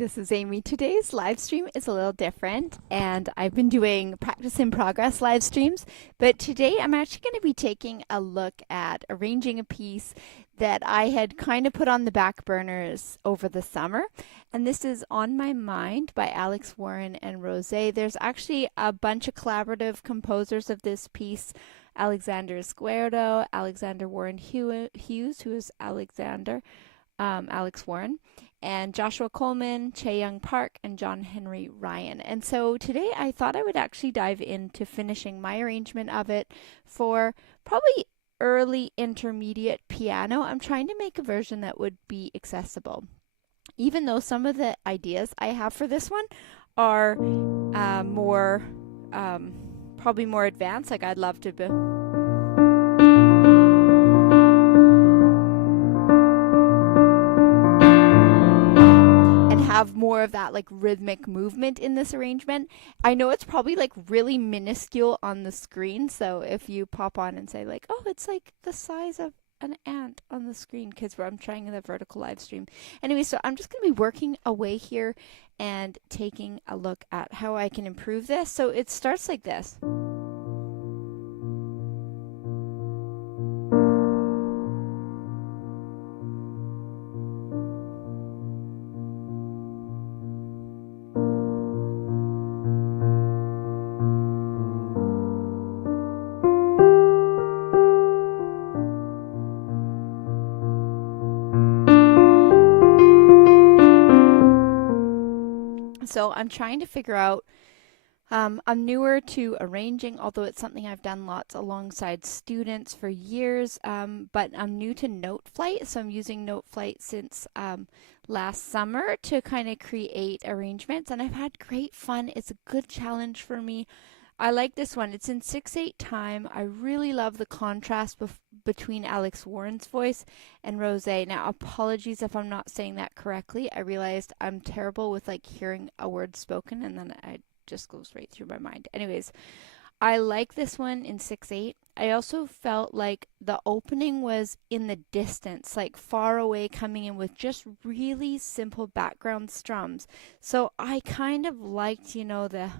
this is Amy. Today's live stream is a little different, and I've been doing practice in progress live streams, but today I'm actually going to be taking a look at arranging a piece that I had kind of put on the back burners over the summer, and this is On My Mind by Alex Warren and Rosé. There's actually a bunch of collaborative composers of this piece. Alexander Esquerdo, Alexander Warren Hughes, who is Alex Warren, and Joshua Coleman, Chae Young Park, and John Henry Ryan. And so today I thought I would actually dive into finishing my arrangement of it for probably early intermediate piano. I'm trying to make a version that would be accessible, even though some of the ideas I have for this one are probably more advanced. Like I'd love to have more of that like rhythmic movement in this arrangement. I know it's probably like really minuscule on the screen, so if you pop on and say like, oh, it's like the size of an ant on the screen, because I'm trying the vertical live stream. Anyway, so I'm just going to be working away here and taking a look at how I can improve this. So it starts like this. So I'm trying to figure out, I'm newer to arranging, although it's something I've done lots alongside students for years, but I'm new to NoteFlight, so I'm using NoteFlight since last summer to kind of create arrangements, and I've had great fun. It's a good challenge for me. I like this one. It's in 6/8 time. I really love the contrast between Alex Warren's voice and Rosé. Now, apologies if I'm not saying that correctly. I realized I'm terrible with like hearing a word spoken and then it just goes right through my mind. Anyways, I like this one in 6/8. I also felt like the opening was in the distance, like far away, coming in with just really simple background strums. So I kind of liked, you know, the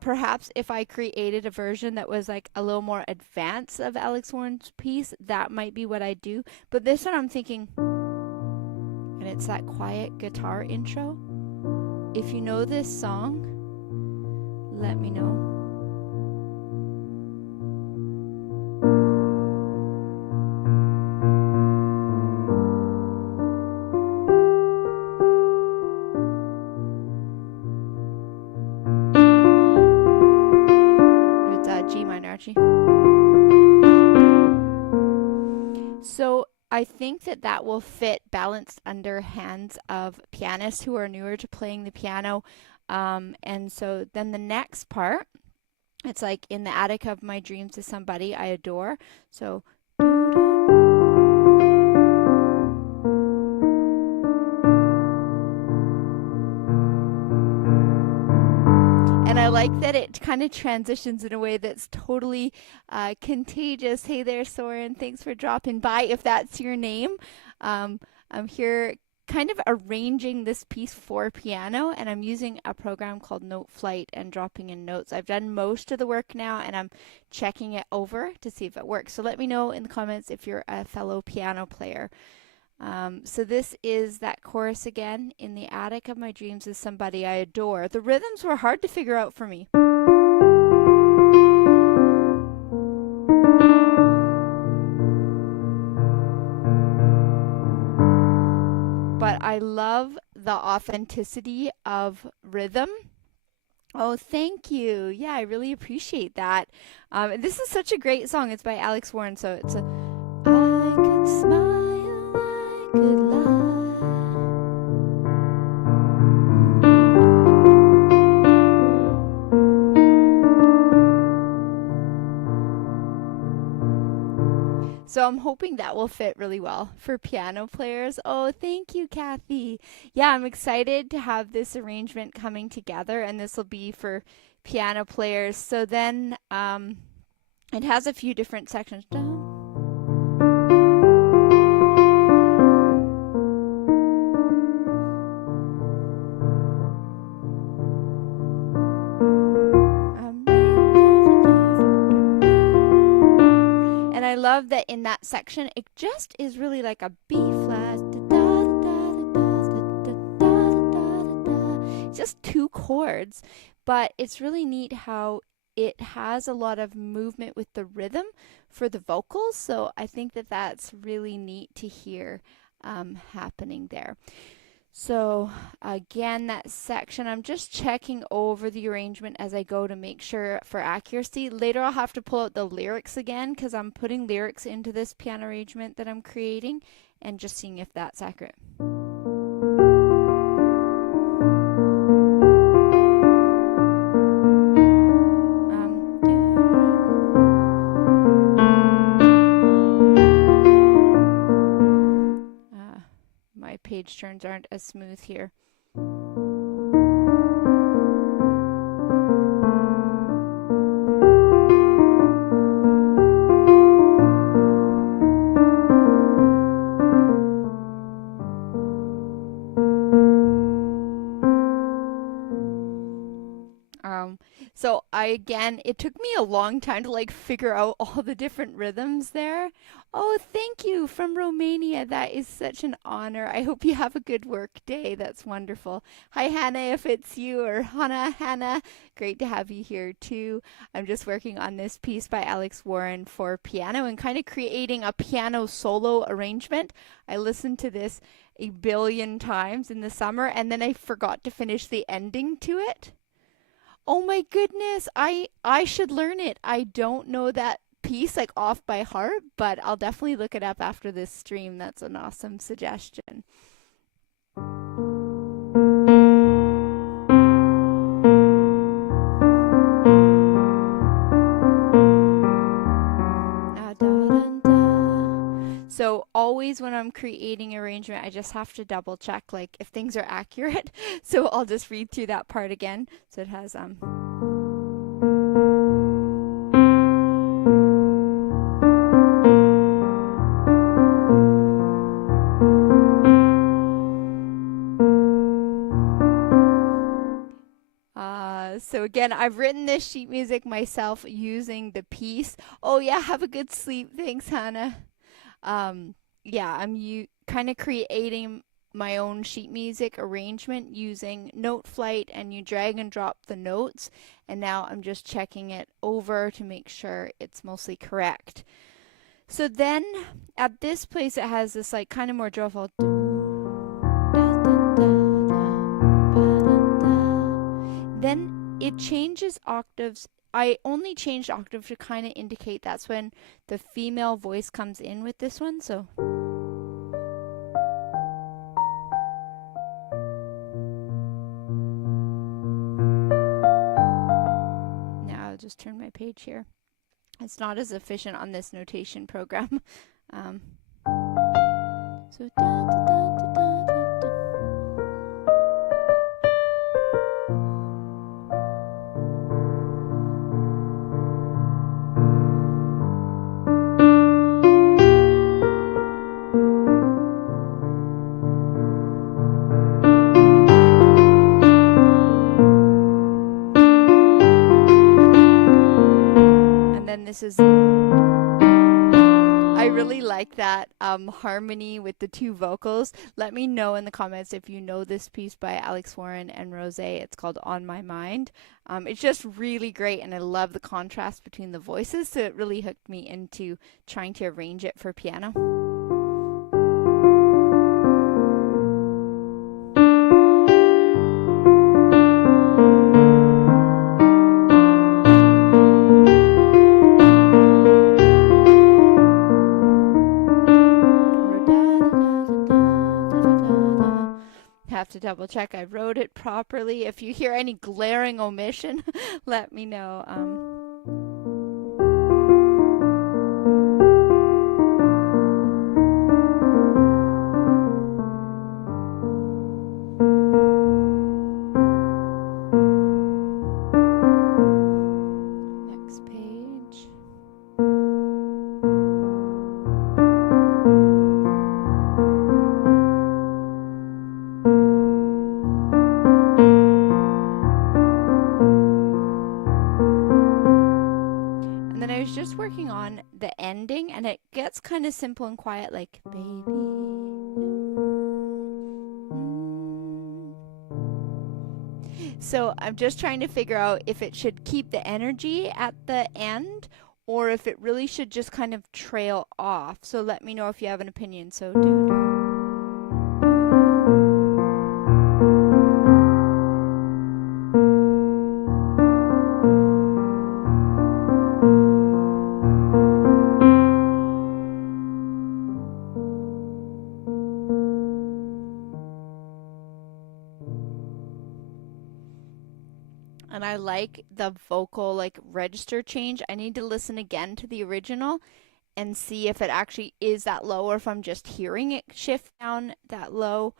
perhaps if I created a version that was like a little more advanced of Alex Warren's piece, that might be what I do. But this one I'm thinking, and it's that quiet guitar intro. If you know this song, let me know. So I think that will fit balanced under hands of pianists who are newer to playing the piano. And so then the next part, it's like in the attic of my dreams is somebody I adore. So I like that it kind of transitions in a way that's totally contagious. Hey there, Soren. Thanks for dropping by. If that's your name, I'm here kind of arranging this piece for piano, and I'm using a program called NoteFlight and dropping in notes. I've done most of the work now, and I'm checking it over to see if it works. So let me know in the comments if you're a fellow piano player. So this is that chorus again. In the attic of my dreams is somebody I adore. The rhythms were hard to figure out for me. But I love the authenticity of rhythm. Oh, thank you. Yeah, I really appreciate that. This is such a great song. It's by Alex Warren, so it's a I could smile, I could lie. So I'm hoping that will fit really well for piano players. Oh, thank you, Kathy. Yeah, I'm excited to have this arrangement coming together, and this will be for piano players. So then It has a few different sections. And I love that in that section, it just is really like a B flat. Just two chords, but it's really neat how it has a lot of movement with the rhythm for the vocals. So I think that that's really neat to hear happening there. So again, that section, I'm just checking over the arrangement as I go to make sure for accuracy. Later I'll have to pull out the lyrics again because I'm putting lyrics into this piano arrangement that I'm creating and just seeing if that's accurate. My page turns aren't as smooth here. So it took me a long time to like figure out all the different rhythms there. Oh, thank you from Romania. That is such an honor. I hope you have a good work day. That's wonderful. Hi, Hannah, if it's you, or Hannah. Great to have you here too. I'm just working on this piece by Alex Warren for piano and kind of creating a piano solo arrangement. I listened to this a billion times in the summer and then I forgot to finish the ending to it. Oh my goodness, I should learn it. I don't know that piece like off by heart, but I'll definitely look it up after this stream. That's an awesome suggestion. So always when I'm creating arrangement, I just have to double check like if things are accurate. So I'll just read through that part again. So it has so again, I've written this sheet music myself using the piece. Oh yeah, have a good sleep. Thanks, Hannah. Yeah, I'm kind of creating my own sheet music arrangement using NoteFlight, and you drag and drop the notes, and now I'm just checking it over to make sure it's mostly correct. So then at this place it has this like kind of more joyful then it changes octaves. I only changed octave to kind of indicate that's when the female voice comes in with this one. So now I'll just turn my page here. It's not as efficient on this notation program. So da, da, da, da, da. This is, I really like that harmony with the two vocals. Let me know in the comments if you know this piece by Alex Warren and Rosé. It's called On My Mind. It's just really great, and I love the contrast between the voices, so it really hooked me into trying to arrange it for piano. Have to double check I wrote it properly. If you hear any glaring omission, let me know. Next page. then I was just working on the ending, and it gets kind of simple and quiet, like baby. So I'm just trying to figure out if it should keep the energy at the end or if it really should just kind of trail off. So let me know if you have an opinion. So and I like the vocal like register change. I need to listen again to the original and see if it actually is that low or if I'm just hearing it shift down that low.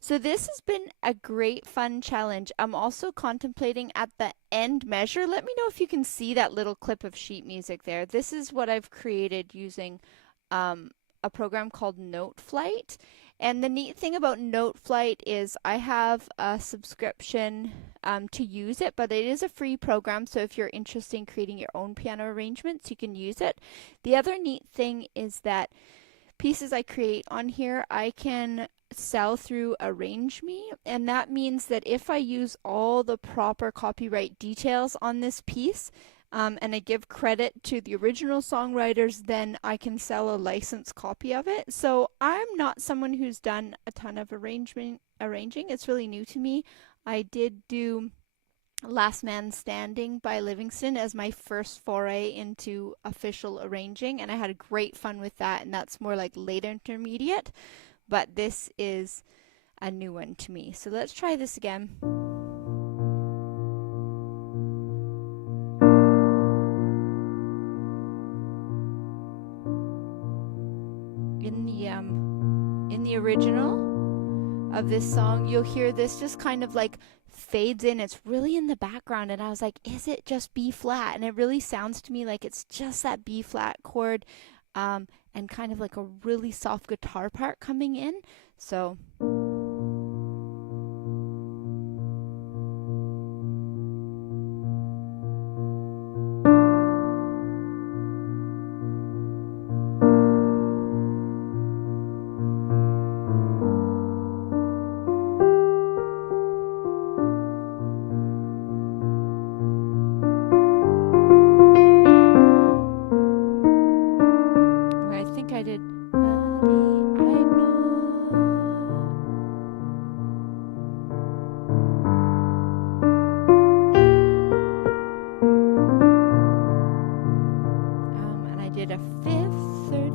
So this has been a great fun challenge. I'm also contemplating at the end measure. Let me know if you can see that little clip of sheet music there. This is what I've created using a program called NoteFlight. And the neat thing about NoteFlight is I have a subscription to use it, but it is a free program, so if you're interested in creating your own piano arrangements, you can use it. The other neat thing is that pieces I create on here, I can sell through Arrange Me, and that means that if I use all the proper copyright details on this piece, and I give credit to the original songwriters, then I can sell a licensed copy of it. So I'm not someone who's done a ton of arranging. It's really new to me. I did do Last Man Standing by Livingston as my first foray into official arranging, and I had great fun with that, and that's more like late intermediate, but this is a new one to me. So let's try this again. In the original of this song, you'll hear this just kind of like fades in. It's really in the background, and I was like, is it just B flat? And it really sounds to me like it's just that B flat chord, and kind of like a really soft guitar part coming in. So I did and I did a fifth, third.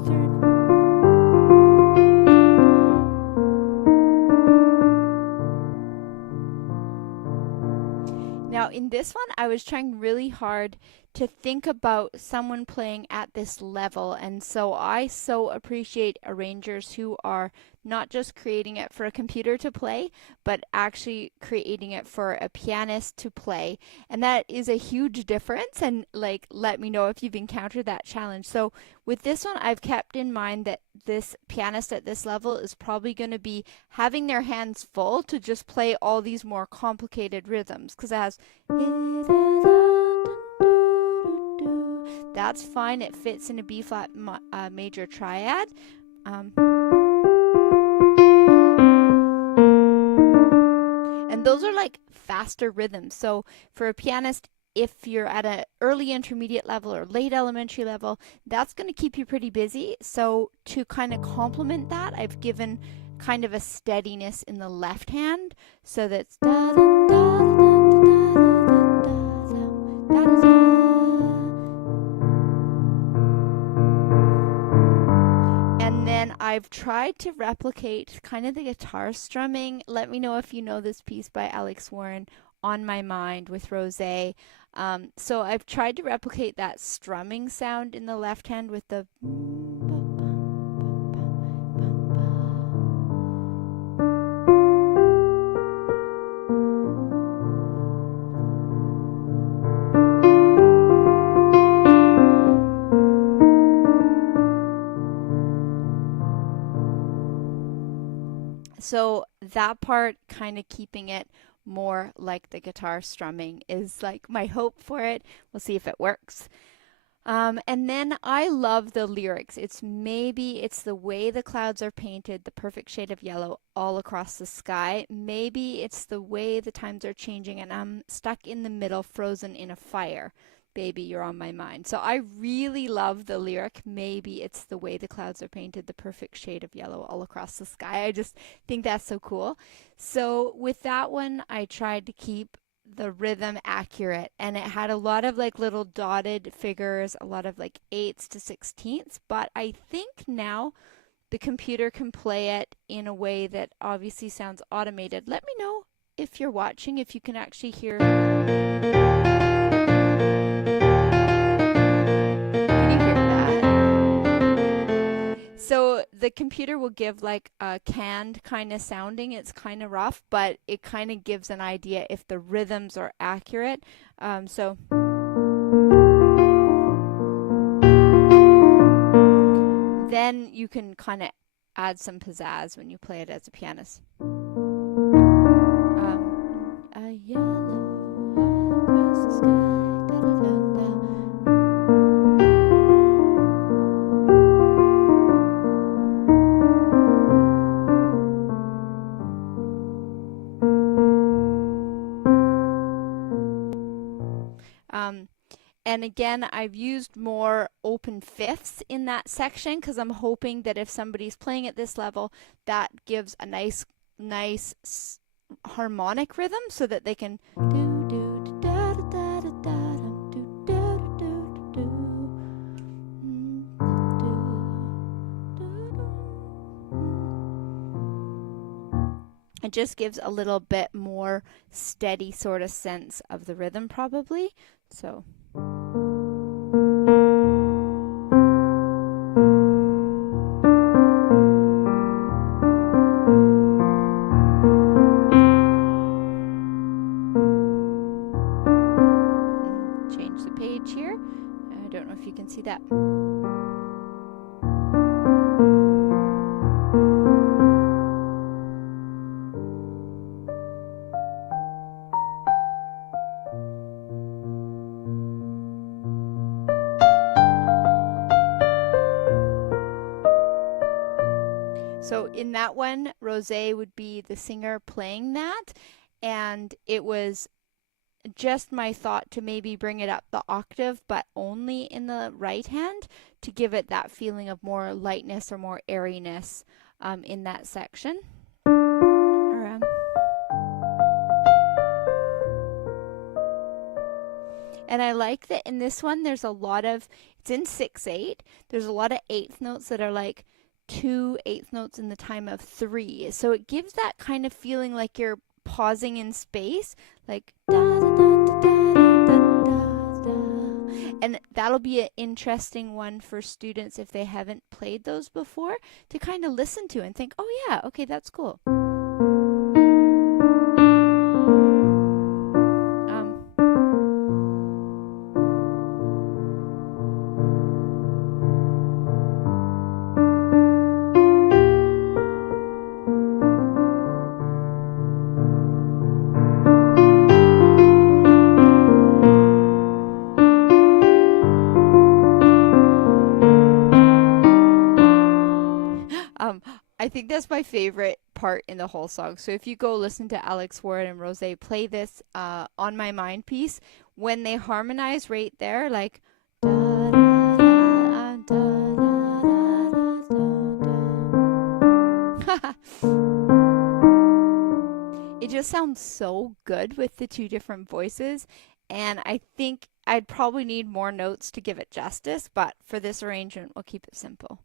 Now in this one, I was trying really hard to think about someone playing at this level, and so I so appreciate arrangers who are not just creating it for a computer to play, but actually creating it for a pianist to play, and that is a huge difference. And like, let me know if you've encountered that challenge. So with this one, I've kept in mind that this pianist at this level is probably going to be having their hands full to just play all these more complicated rhythms, because it has that's fine. It fits in a B flat major triad. And those are like faster rhythms. So for a pianist, if you're at an early intermediate level or late elementary level, that's going to keep you pretty busy. So to kind of complement that, I've given kind of a steadiness in the left hand, so that's and then I've tried to replicate kind of the guitar strumming. Let me know if you know this piece by Alex Warren, On My Mind with Rosé. So I've tried to replicate that strumming sound in the left hand with the so that part, kind of keeping it more like the guitar strumming, is like my hope for it. We'll see if it works. And then I love the lyrics. It's the way the clouds are painted, the perfect shade of yellow all across the sky. Maybe it's the way the times are changing and I'm stuck in the middle, frozen in a fire. Baby, you're on my mind. So I really love the lyric. Maybe it's the way the clouds are painted, the perfect shade of yellow all across the sky. I just think that's so cool. So with that one, I tried to keep the rhythm accurate, and it had a lot of like little dotted figures, a lot of like 8ths to 16ths, but I think now the computer can play it in a way that obviously sounds automated. Let me know if you're watching, if you can actually hear. Can you hear that? So the computer will give like a canned kind of sounding. It's kind of rough, but it kind of gives an idea if the rhythms are accurate. So then you can kind of add some pizzazz when you play it as a pianist. A yellow all across the sky. Da, da, da, da. And again, I've used more open fifths in that section because I'm hoping that if somebody's playing at this level, that gives a nice harmonic rhythm so that they can do do da da da da da do do do do do. It just gives a little bit more steady sort of sense of the rhythm probably. So change the page here. I don't know if you can see that. So in that one, Rosé would be the singer playing that, and it was just my thought to maybe bring it up the octave, but only in the right hand to give it that feeling of more lightness or more airiness in that section. And I like that in this one, there's a lot of, it's in 6/8. There's a lot of 8th notes that are like 2/8 notes in the time of 3. So it gives that kind of feeling like you're pausing in space, like da da da da da da da da. And that'll be an interesting one for students if they haven't played those before to kind of listen to and think, oh yeah, okay, that's cool. I think that's my favorite part in the whole song. So if you go listen to Alex Warren Rosé play this On My Mind piece, when they harmonize right there, like da da da da da da da. It just sounds so good with the two different voices, and I think I'd probably need more notes to give it justice, but for this arrangement, we'll keep it simple.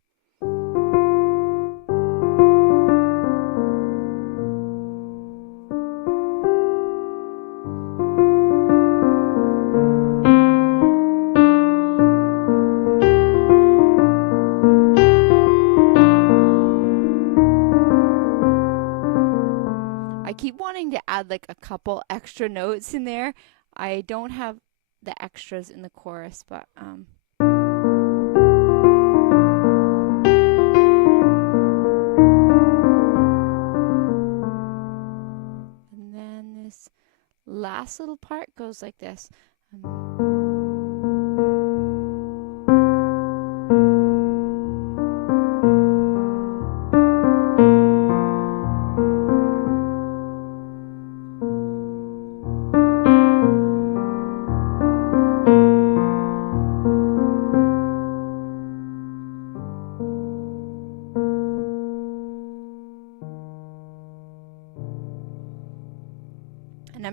Keep wanting to add like a couple extra notes in there. I don't have the extras in the chorus, but and then this last little part goes like this.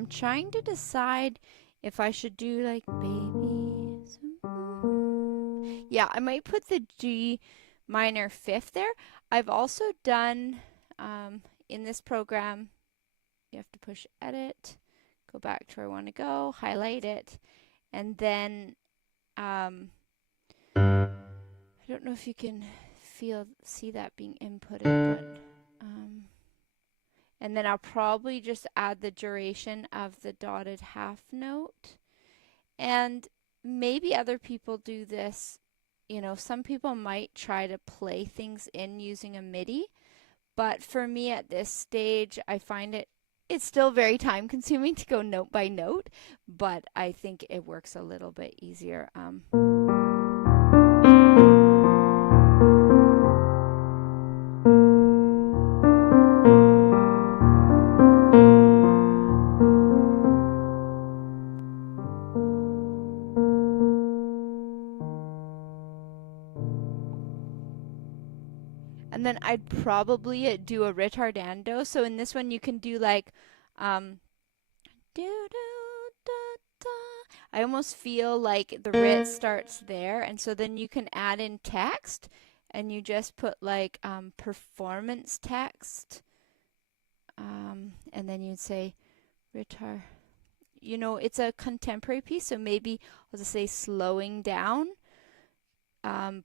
I'm trying to decide if I should do like baby. Yeah, I might put the G minor fifth there. I've also done in this program, you have to push edit, go back to where I want to go, highlight it, and then I don't know if you can see that being inputted, but and then I'll probably just add the duration of the dotted half note. And maybe other people do this. You know, some people might try to play things in using a MIDI, but for me at this stage, I find it's still very time consuming to go note by note, but I think it works a little bit easier. And then I'd probably do a ritardando. So in this one, you can do like, do do da da. I almost feel like the rit starts there, and so then you can add in text, and you just put like performance text, and then you'd say retard. You know, it's a contemporary piece, so maybe I'll just say slowing down.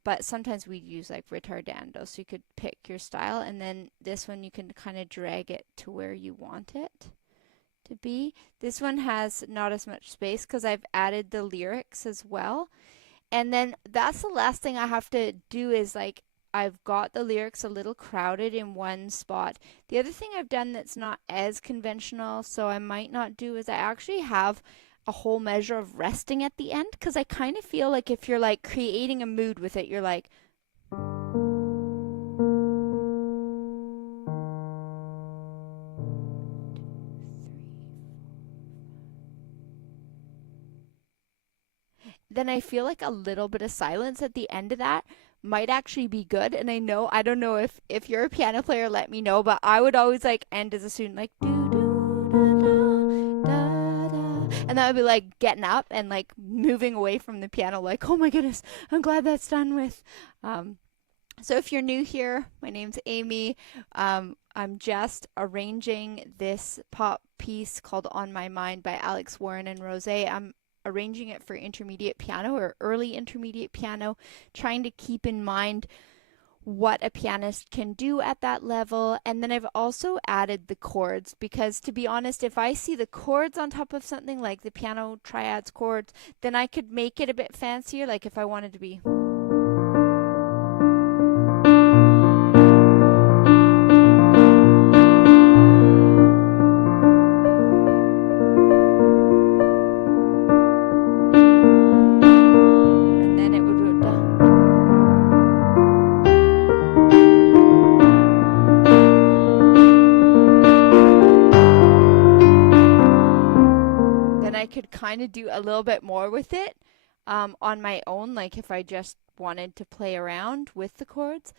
But sometimes we use like ritardando, so you could pick your style, and then this one you can kind of drag it to where you want it to be. This one has not as much space because I've added the lyrics as well. And then that's the last thing I have to do is like I've got the lyrics a little crowded in one spot. The other thing I've done that's not as conventional, so I might not do, is I actually have a whole measure of resting at the end, because I kind of feel like if you're like creating a mood with it, you're like then I feel like a little bit of silence at the end of that might actually be good. And I don't know if you're a piano player, let me know, but I would always like end as a student like do do da da da, and that would be like getting up and like moving away from the piano like, oh my goodness, I'm glad that's done with. So if you're new here, my name's Amy. I'm just arranging this pop piece called On My Mind by Alex Warren and Rosé. I'm arranging it for intermediate piano or early intermediate piano, trying to keep in mind what a pianist can do at that level. And then I've also added the chords, because to be honest, if I see the chords on top of something like the piano triads chords, then I could make it a bit fancier, like if I wanted to be kind of do a little bit more with it on my own, like if I just wanted to play around with the chords.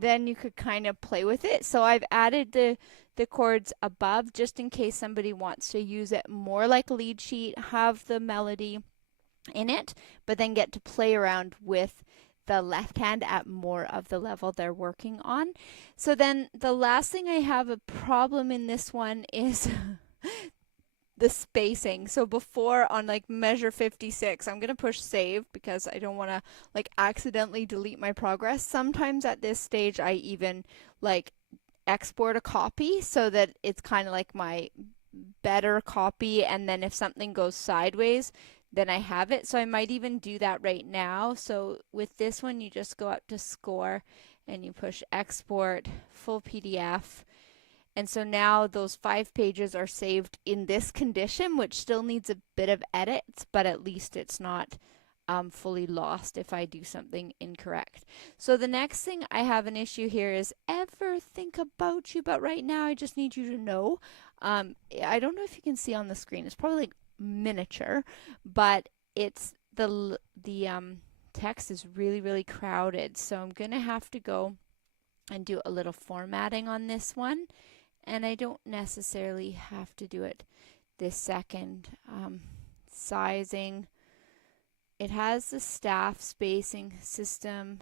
Then you could kind of play with it. So I've added the chords above just in case somebody wants to use it more like a lead sheet, have the melody in it, but then get to play around with the left hand at more of the level they're working on. So then the last thing I have a problem in this one is the spacing. So before on like measure 56, I'm going to push save because I don't want to like accidentally delete my progress. Sometimes at this stage I even like export a copy so that it's kind of like my better copy, and then if something goes sideways then I have it. So I might even do that right now. So with this one you just go up to score and you push export full PDF. And so now those 5 pages are saved in this condition, which still needs a bit of edits, but at least it's not fully lost if I do something incorrect. So the next thing I have an issue here is ever think about you, but right now I just need you to know. I don't know if you can see on the screen. It's probably like miniature, but it's the text is really crowded. So I'm gonna have to go and do a little formatting on this one, and I don't necessarily have to do it this second. Sizing. It has the staff spacing system.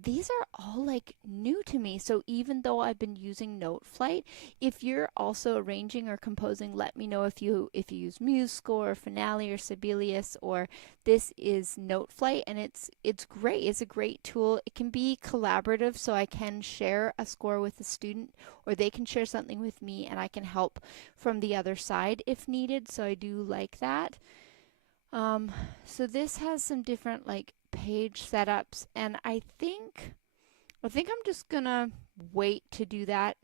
These are all like new to me. So even though I've been using NoteFlight, if you're also arranging or composing, let me know if you use MuseScore or Finale or Sibelius, or this is NoteFlight, and it's great. It's a great tool. It can be collaborative, so I can share a score with a student, or they can share something with me and I can help from the other side if needed. So I do like that. So this has some different like page setups, and I think I'm just gonna wait to do that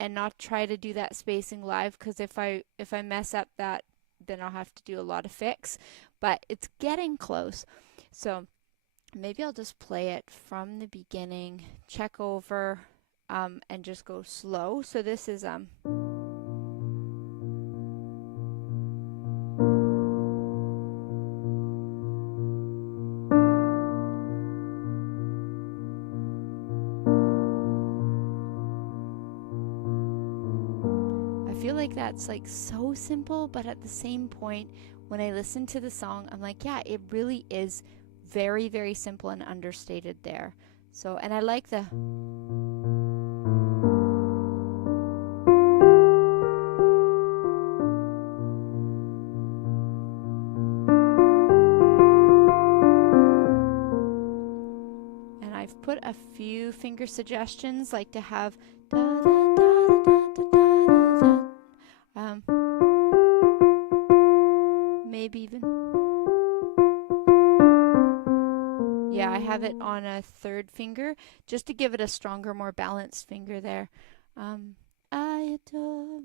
and not try to do that spacing live, because if I mess up that, then I'll have to do a lot of fix, but it's getting close. So maybe I'll just play it from the beginning, check over, and just go slow. So this is I feel like that's like so simple, but at the same point, when I listen to the song, I'm like, yeah, it really is very simple and understated there. So, and I like the and I've put a few finger suggestions, like to have da da da da da da da da. Maybe even, yeah, I have it on a third finger just to give it a stronger, more balanced finger there. I adore.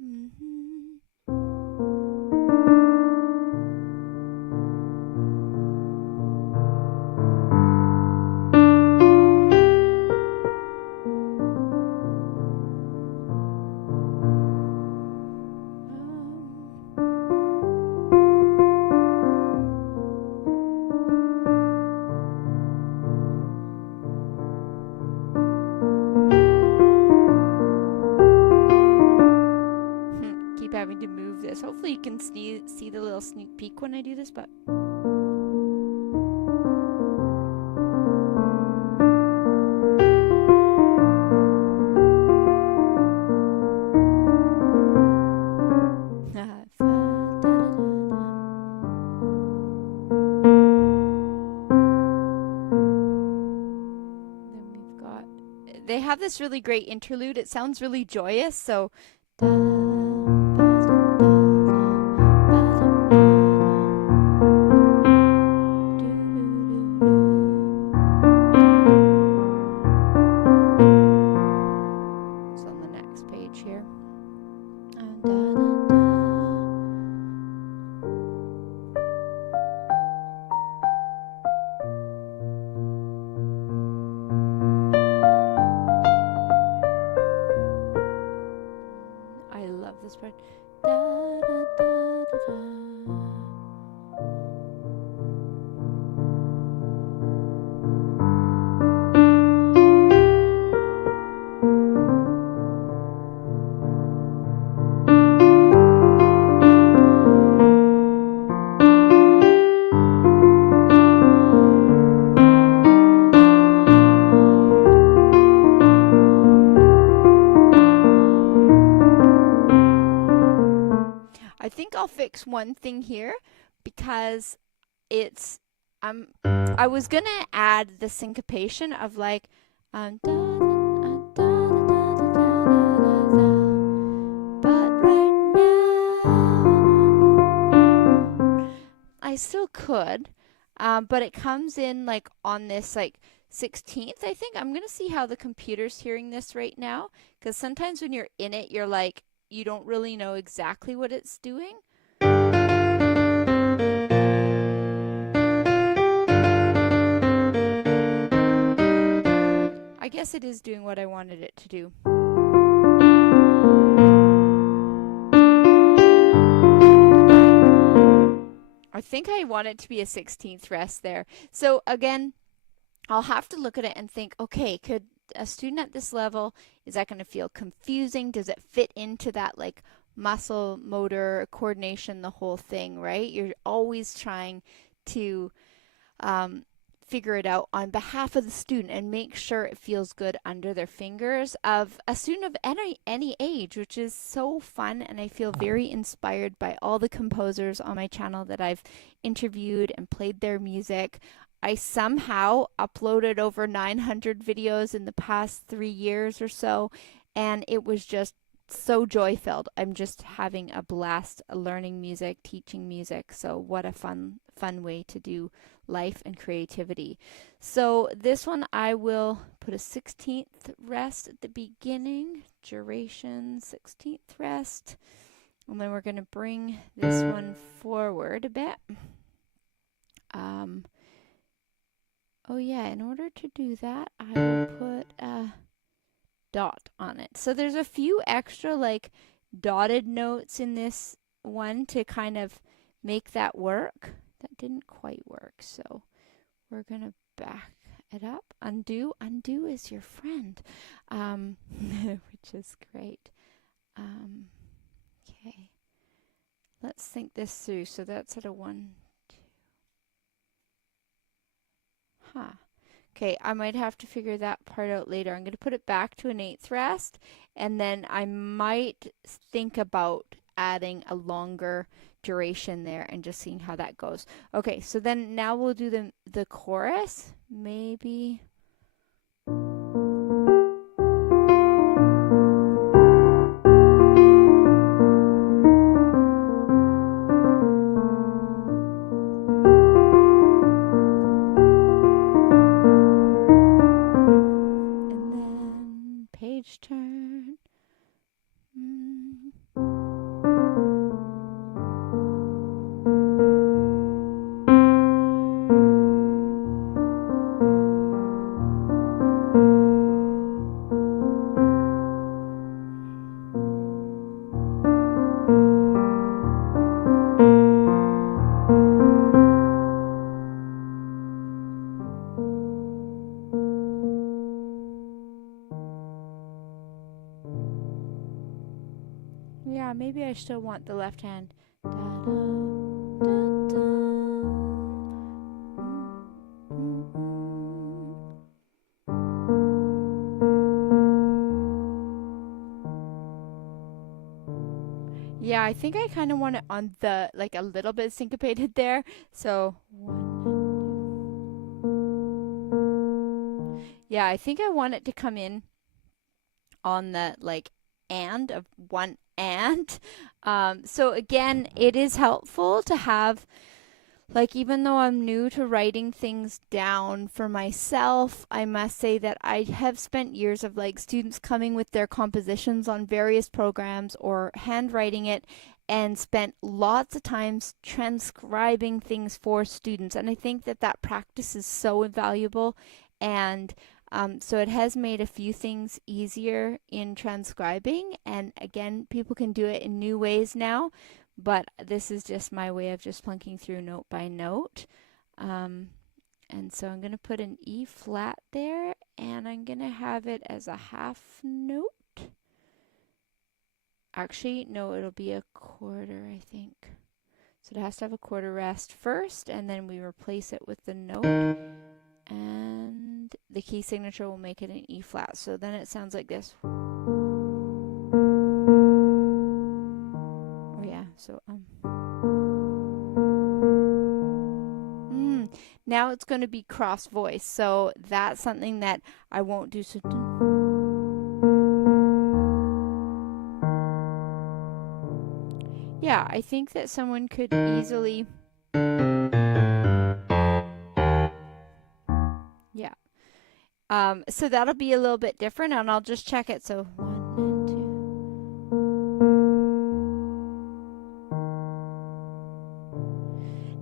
Keep having to move this. Hopefully you can see the little sneak peek when I do this, but then we've got, they have this really great interlude. It sounds really joyous, so it's on the next page here. I love this part. I think I'll fix one thing here, because it's I was gonna add the syncopation of like but right now I still could, but it comes in like on this like 16th, I think. I'm gonna see how the computer's hearing this right now, because sometimes when you're in it, you're like, you don't really know exactly what it's doing. yes, it is doing what I wanted it to do. I think I want it to be a 16th rest there. So again, I'll have to look at it and think, okay, could a student at this level, is that going to feel confusing? Does it fit into that like muscle, motor, coordination, the whole thing, right? You're always trying to figure it out on behalf of the student and make sure it feels good under their fingers of a student of any age, which is so fun. And I feel very inspired by all the composers on my channel that I've interviewed and played their music. I somehow uploaded over 900 videos in the past 3 years or so, and it was just so joy-filled. I'm just having a blast learning music, teaching music. So what a fun way to do life and creativity. So this one I will put a 16th rest at the beginning, duration 16th rest, and then we're going to bring this one forward a bit. Oh yeah, in order to do that, I will put a dot on it. So there's a few extra like dotted notes in this one to kind of make that work. That didn't quite work, so we're gonna back it up. Undo is your friend, which is great. Okay, let's think this through. So that's at a 1, 2. Okay, I might have to figure that part out later. I'm going to put it back to an 8th rest, and then I might think about adding a longer duration there and just seeing how that goes. Okay, so then now we'll do the chorus. Maybe... turn. Yeah, maybe I still want the left hand. Yeah, I think I kind of want it on the, like a little bit syncopated there. So 1. Yeah, I think I want it to come in on the like and of 1 and. So again, it is helpful to have, like, even though I'm new to writing things down for myself, I must say that I have spent years of like students coming with their compositions on various programs or handwriting it, and spent lots of times transcribing things for students. And I think that that practice is so invaluable. And so it has made a few things easier in transcribing. And again, people can do it in new ways now, but this is just my way of just plunking through note by note. And so I'm going to put an E flat there, and I'm going to have it as a half note. Actually, no, it'll be a quarter, I think. So it has to have a quarter rest first, and then we replace it with the note. And the key signature will make it an E flat. So then it sounds like this. Oh yeah, so now it's going to be cross voice. So that's something that I won't do. So yeah, I think that someone could easily... Yeah. So that'll be a little bit different, and I'll just check it. So 1 and 2.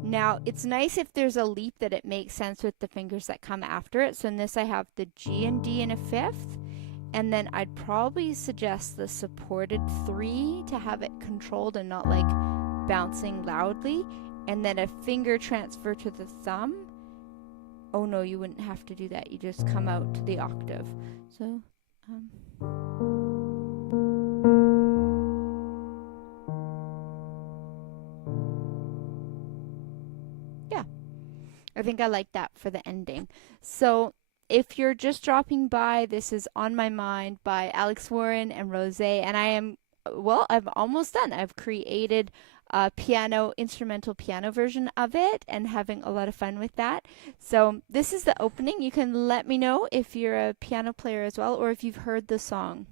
Now, it's nice if there's a leap that it makes sense with the fingers that come after it. So in this I have the G and D in a fifth, and then I'd probably suggest the supported 3 to have it controlled and not like bouncing loudly, and then a finger transfer to the thumb. Oh no, you wouldn't have to do that. You just come out to the octave. So yeah, I think I like that for the ending. So if you're just dropping by, this is On My Mind by Alex Warren and Rosé, and I'm almost done. I've created a instrumental piano version of it and having a lot of fun with that. So this is the opening. You can let me know if you're a piano player as well, or if you've heard the song.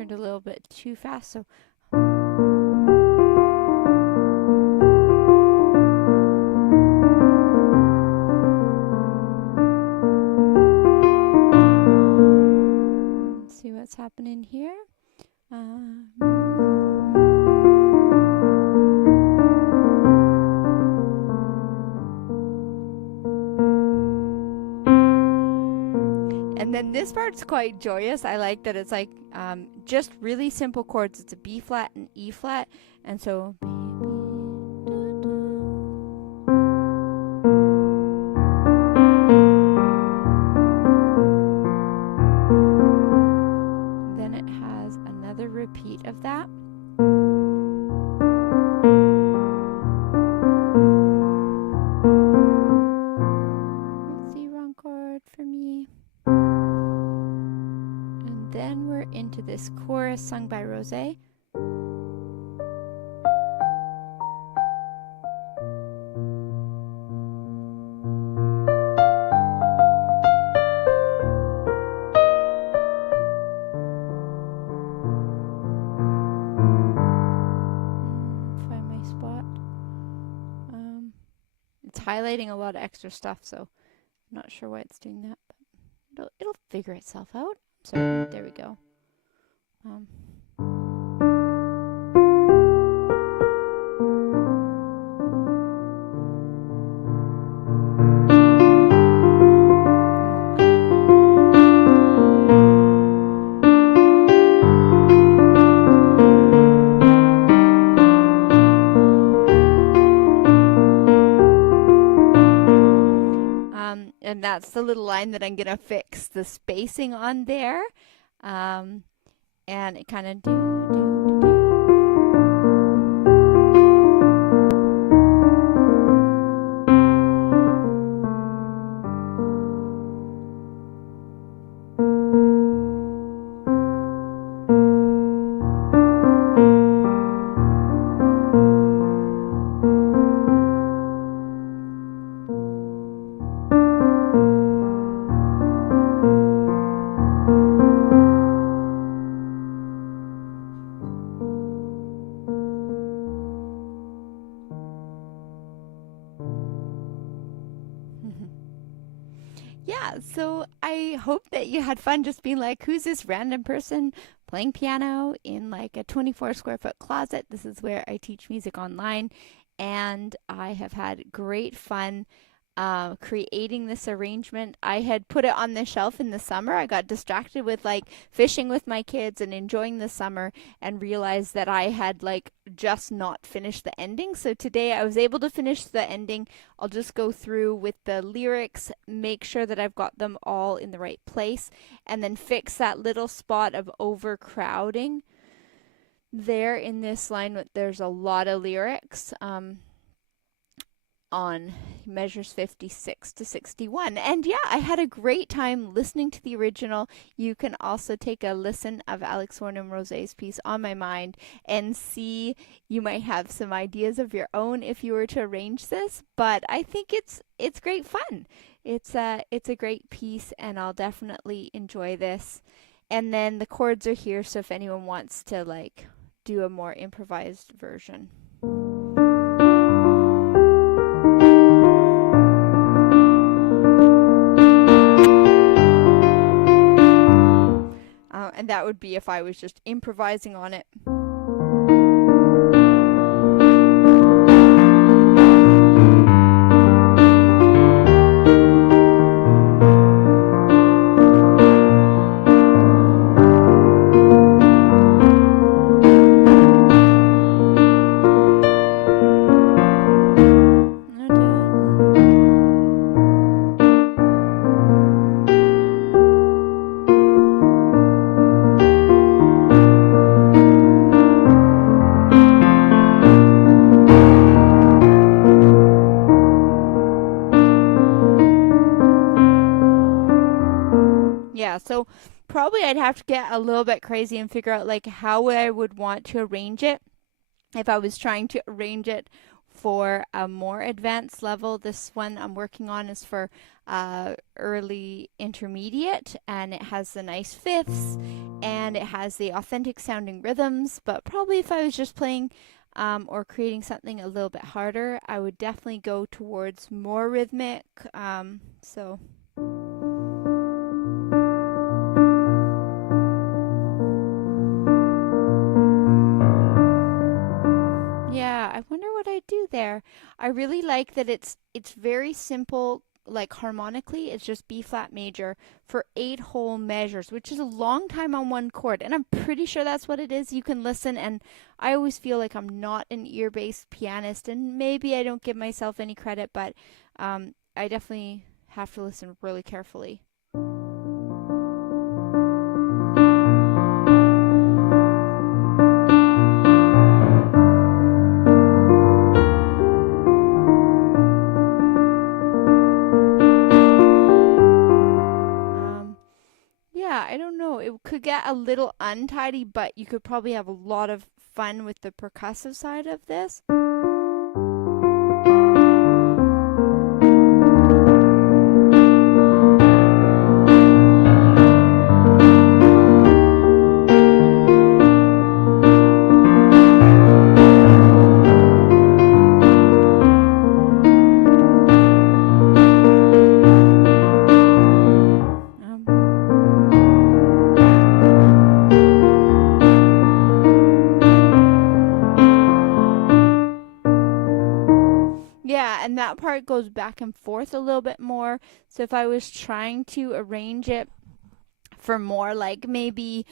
A little bit too fast, so let's see what's happening here. And then this part's quite joyous. I like that it's like just really simple chords. It's a B flat and E flat, and so then it has another repeat of that. Let's see, wrong chord for me. Then we're into this chorus sung by Rosé. Find my spot. It's highlighting a lot of extra stuff, so I'm not sure why it's doing that, but it'll figure itself out. So there we go. And that's the little line that I'm gonna fix the spacing on there. And it kind of yeah, so I hope that you had fun just being like, who's this random person playing piano in like a 24 square foot closet? This is where I teach music online, and I have had great fun creating this arrangement. I had put it on the shelf in the summer. I got distracted with like fishing with my kids and enjoying the summer, and realized that I had like just not finished the ending. So today I was able to finish the ending. I'll just go through with the lyrics, make sure that I've got them all in the right place, and then fix that little spot of overcrowding there in this line. There's a lot of lyrics. on measures 56 to 61. And yeah, I had a great time listening to the original. You can also take a listen of Alex Warren Rosé's piece On My Mind and see, you might have some ideas of your own if you were to arrange this, but I think it's great fun. It's a great piece and I'll definitely enjoy this. And then the chords are here, so if anyone wants to like do a more improvised version. And that would be if I was just improvising on it. Yeah, so probably I'd have to get a little bit crazy and figure out like how I would want to arrange it. If I was trying to arrange it for a more advanced level, this one I'm working on is for early intermediate, and it has the nice fifths and it has the authentic sounding rhythms. But probably if I was just playing or creating something a little bit harder, I would definitely go towards more rhythmic. Yeah, I wonder what I do there. I really like that it's very simple, like harmonically, it's just B flat major for 8 whole measures, which is a long time on one chord. And I'm pretty sure that's what it is. You can listen, and I always feel like I'm not an ear-based pianist, and maybe I don't give myself any credit, but I definitely have to listen really carefully. Yeah, I don't know. It could get a little untidy, but you could probably have a lot of fun with the percussive side of this. Yeah, and that part goes back and forth a little bit more. So if I was trying to arrange it for more like maybe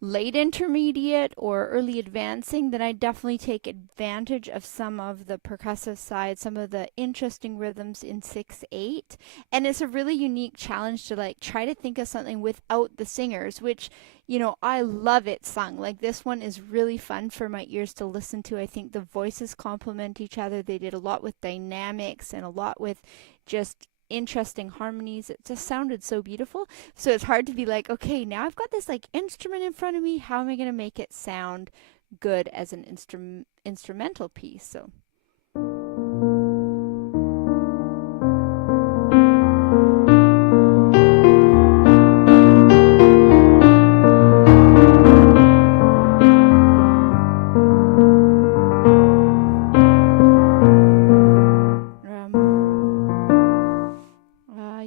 late intermediate or early advancing, then I definitely take advantage of some of the percussive side, some of the interesting rhythms in 6/8. And it's a really unique challenge to like try to think of something without the singers, which, you know, I love it sung. Like this one is really fun for my ears to listen to. I think the voices complement each other. They did a lot with dynamics and a lot with just interesting harmonies. It just sounded so beautiful. So it's hard to be like, okay, now I've got this like instrument in front of me. How am I going to make it sound good as an instrumental piece? So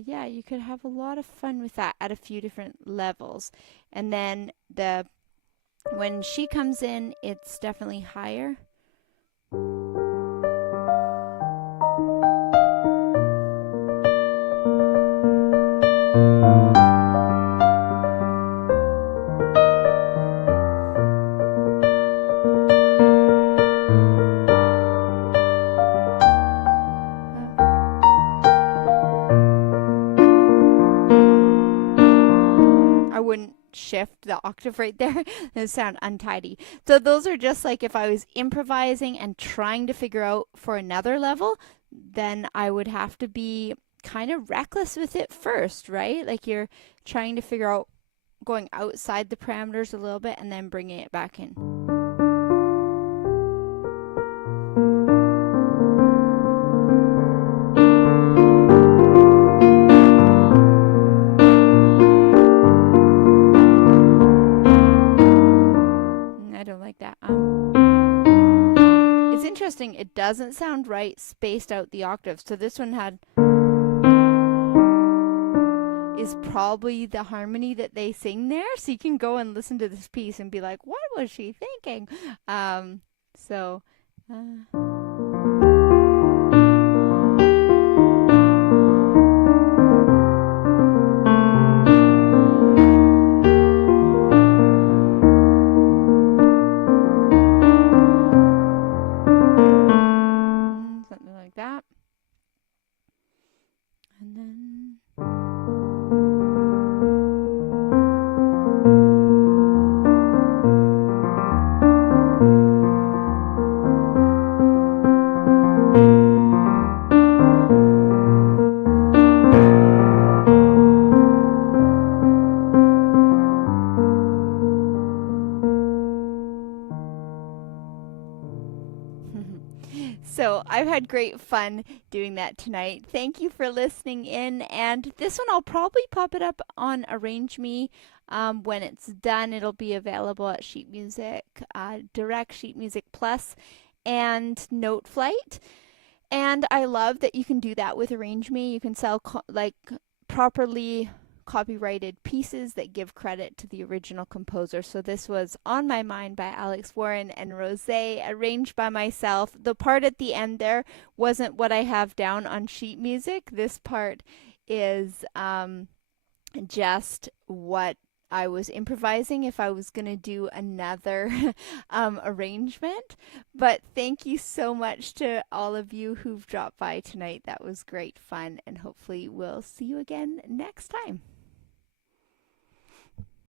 yeah, you could have a lot of fun with that at a few different levels. And then when she comes in, it's definitely higher. I wouldn't shift the octave right there. It would sound untidy. So those are just like if I was improvising and trying to figure out for another level, then I would have to be kind of reckless with it first, right? Like you're trying to figure out going outside the parameters a little bit and then bringing it back in. I don't like that. It's interesting, it doesn't sound right spaced out the octaves. So this one is probably the harmony that they sing there. So you can go and listen to this piece and be like, what was she thinking? So something like that. And then so I've had great fun doing that tonight. Thank you for listening in. And this one, I'll probably pop it up on Arrange Me. When it's done, it'll be available at Sheet Music, Direct, Sheet Music Plus, and NoteFlight. And I love that you can do that with Arrange Me. You can sell properly copyrighted pieces that give credit to the original composer. So this was On My Mind by Alex Warren and Rosé, arranged by myself. The part at the end there wasn't what I have down on sheet music. This part is just what I was improvising if I was going to do another arrangement. But thank you so much to all of you who've dropped by tonight. That was great fun, and hopefully we'll see you again next time.